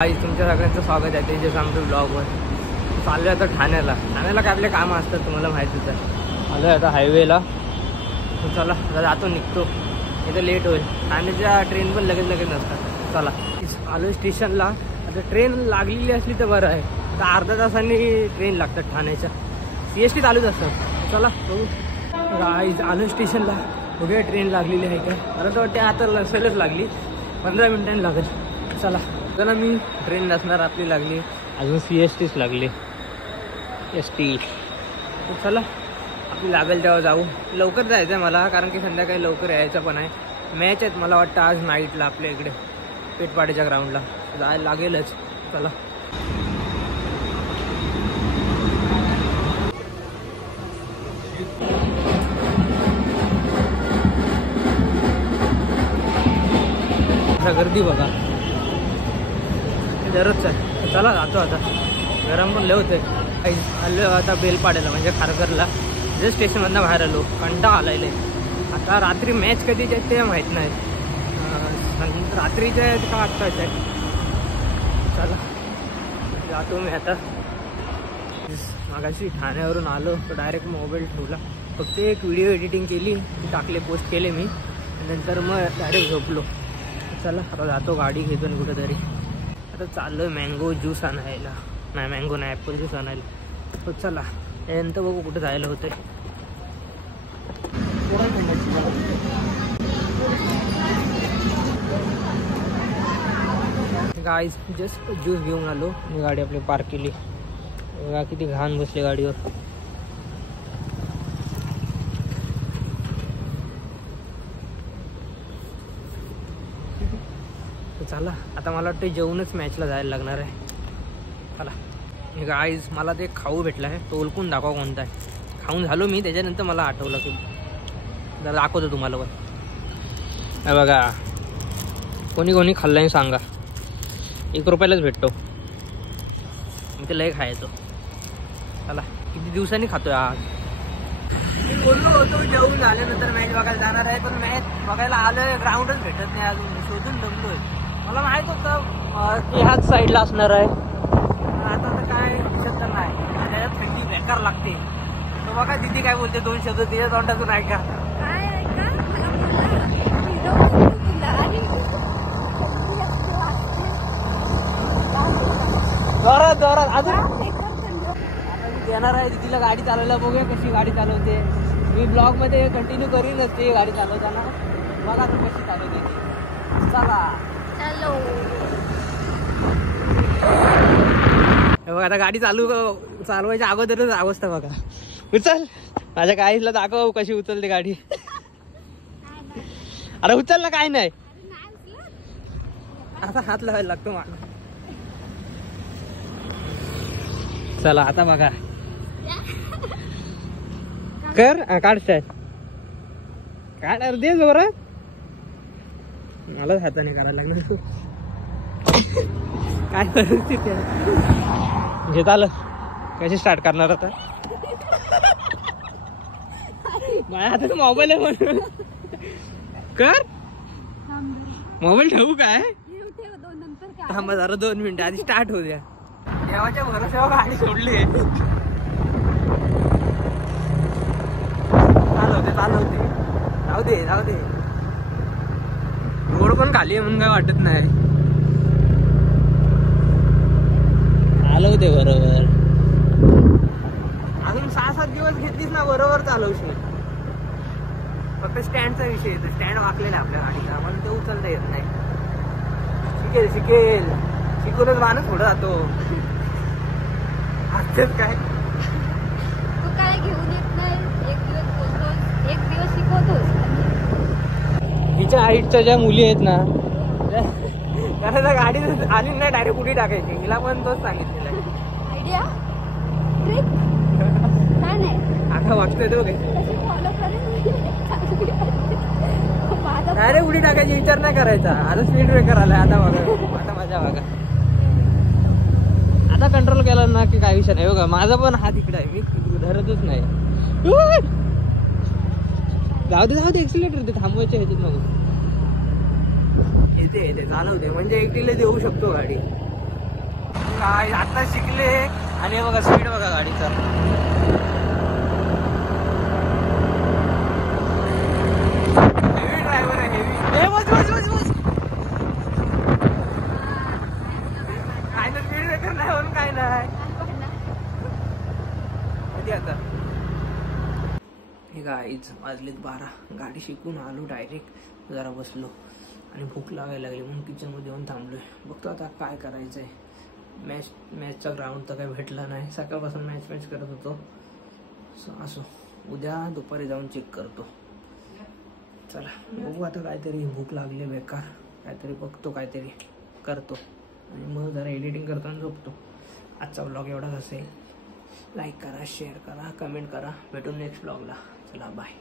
तुमच्या सगळ्यांचं स्वागत आहे तेजस आमच्या ब्लॉगवर. चाललोय आता ठाण्याला. ठाण्याला काय आपले कामं असतात तुम्हाला माहितीच आहे. आलोय आता हायवेला. चला जातो, निघतो. इथं लेट होईल. ठाण्याच्या ट्रेन पण लगेच नसतात. चला आलोय स्टेशनला. आता ट्रेन लागलेली असली तर बरं आहे. आता अर्धा तासांनी ट्रेन लागतात ठाण्याच्या. CST चालूच असतात. चला बघू. आलोय स्टेशनला. बघूया ट्रेन लागलेली आहे का. मला तर वाटते आता नसेलच लागली. 15 मिनिटांनी लागेल. चला चला मी ट्रेन नसणार आपली लागली. अजून CSTच लागली. ST. चला आपली लागेल तेव्हा जाऊ. लवकर जायचं आहे मला, कारण की संध्याकाळी लवकर यायचं पण आहे. मॅच आहेत मला वाटतं आज नाईटला आपल्या इकडे पेठपाड्याच्या ग्राउंडला. जायला लागेलच. चला गर्दी बघा दररोजच आहे. चला जातो आता. गरम पण लय होते. आलो आता बेलपाड्याला म्हणजे खारघरला. जे स्टेशनमधनं बाहेर आलो. कंटाळा आलाय. आता रात्री मॅच कधीचे आहेत ते माहीत नाही. रात्रीचे आहेत का आत्ताच आहे. चला जातो मी आता. मागाशी ठाण्यावरून आलो तर डायरेक्ट मोबाईल ठेवला. फक्त एक व्हिडिओ एडिटिंग केली, टाकले, पोस्ट केले मी. नंतर मग डायरेक्ट झोपलो. चला आता जातो, गाडी घेतो कुठेतरी. आता चाललोय मँगो ज्यूस आणायला. नाही मँगो नाही, ॲपल ज्यूस आणायला. तो चला यानंतर बघू कुठं जायला होतंय. गाईज जस्ट ज्यूस घेऊन आलो. मी गाडी आपली पार्क केली. बघा किती घाण बसली गाडीवर. चला आता मला वाटतं जेवूनच मॅचला जायला लागणार आहे. चला गाईज मला ते खाऊ भेटला आहे. तो ओळखून दाखवा कोणता आहे. खाऊन झालो मी. त्याच्यानंतर मला आठवलं की जरा दाखवतो तुम्हाला. पण बघा कोणी खाल्लं सांगा. 1 रुपयालाच भेटतो. मी ते लय खायचो. चला किती दिवसांनी खातोय आज. मी बोललो होतो जेवून झाल्यानंतर मॅच बघायला जाणार आहे, पण मॅच बघायला आलोय ग्राउंडच भेटत नाही अजून. शोधून दमलोय. मला माहित होतं की ह्याच साईडला असणार आहे. आता तर काय दिसत नाही. त्याच्यात थंडी बेकार लागते. तो बघा दिदी काय बोलते 2 शब्द तिच्या तोंडातून ऐका. जोरात अजून आता मी देणार आहे दिदीला गाडी चालवायला. बघूया कशी गाडी चालवते. मी ब्लॉग मध्ये कंटिन्यू करीनच ते गाडी चालवताना. बघा तू कशी चालवते. चला हॅलो. बघा आता गाडी चालवायच्या अगोदरच अवस्था बघा. उचल माझ्या गाडीला दाखव कशी उचलते गाडी. अरे उचल ना. काय नाही आता हात लावायला लागतो मला. चला आता बघा कर. काढताय काढ. अरे दे जोरात. मलाच हाताने काढायला लागलं. काय परिस्थिती आहे. घेत आलं. कशी स्टार्ट करणार आता. माझ्या हातात मोबाईल आहे म्हणून कर. मोबाईल ठेवू काय. थांबा जरा 2 मिनिटं आधी स्टार्ट होऊ द्या. देवाच्या भरोश्यावर गाडी सोडली. चालवते जाऊ दे. रोड पण खाली आहे म्हणून काय वाटत नाही. चालवते बरोबर. अजून 6-7 दिवस घेतलीस ना बरोबर चालवशील. फक्त स्टँडचा विषय येतो. स्टँड वाकलेला आहे आपल्या गाडीचा. पण ते उचलता येत नाही. शिकेल शिकूनच माणूस पुढे जातो. असतेच काय तू काय घेऊन येत नाही. एक दिवस बोलतोस, एक दिवस शिकवतोस. हिच्या हाईटच्या ज्या मुली आहेत ना त्याला गाडी आली नाही डायरेक्ट उडी टाकायची. हिला पण तोच सांगितलेला आयडिया ट्रिक काय नाही. आता वाचतोय तो फॉलो डायरेक्ट उडी टाकायची. विचार नाही करायचा. आता स्पीड ब्रेकर आलाय. आता बघा आता माझ्या बघा. आता कंट्रोल केला ना की काय विषय नाही. बघा माझा पण हात इकडे आहे. मी धरतच नाही. जाऊ दे एक्सिलेटर ते थांबवायचे ह्याच्यात नको. येते चालवते म्हणजे एकटीला देऊ शकतो गाडी. काय आता शिकले आणि हे बघा स्पीड बघा गाडीचा. हेवी ड्रायव्हर आहे हेवी. हे बस बस बस बस काय तर स्पीड ब्रेकर नाही म्हणून काय नाही कधी आता. हे गाईच वाजलेत 12. गाडी शिकून आलो डायरेक्ट जरा बसलो आणि भूक लागायला लागली म्हणून किचनमध्ये येऊन थांबलोय. बघतो आता काय करायचंय. मॅचचा ग्राउंड तर काही भेटला नाही. सकाळपासून मॅच करत होतो. असो उद्या दुपारी जाऊन चेक करतो. चला बघू आता. काहीतरी भूक लागली बेकार. काहीतरी बघतो काहीतरी करतो आणि मग जरा एडिटिंग करतो आणि झोपतो. आजचा व्लॉग एवढाच असेल. लाईक करा शेअर करा कमेंट करा. भेटून नेक्स्ट व्लॉगला. चला बाय.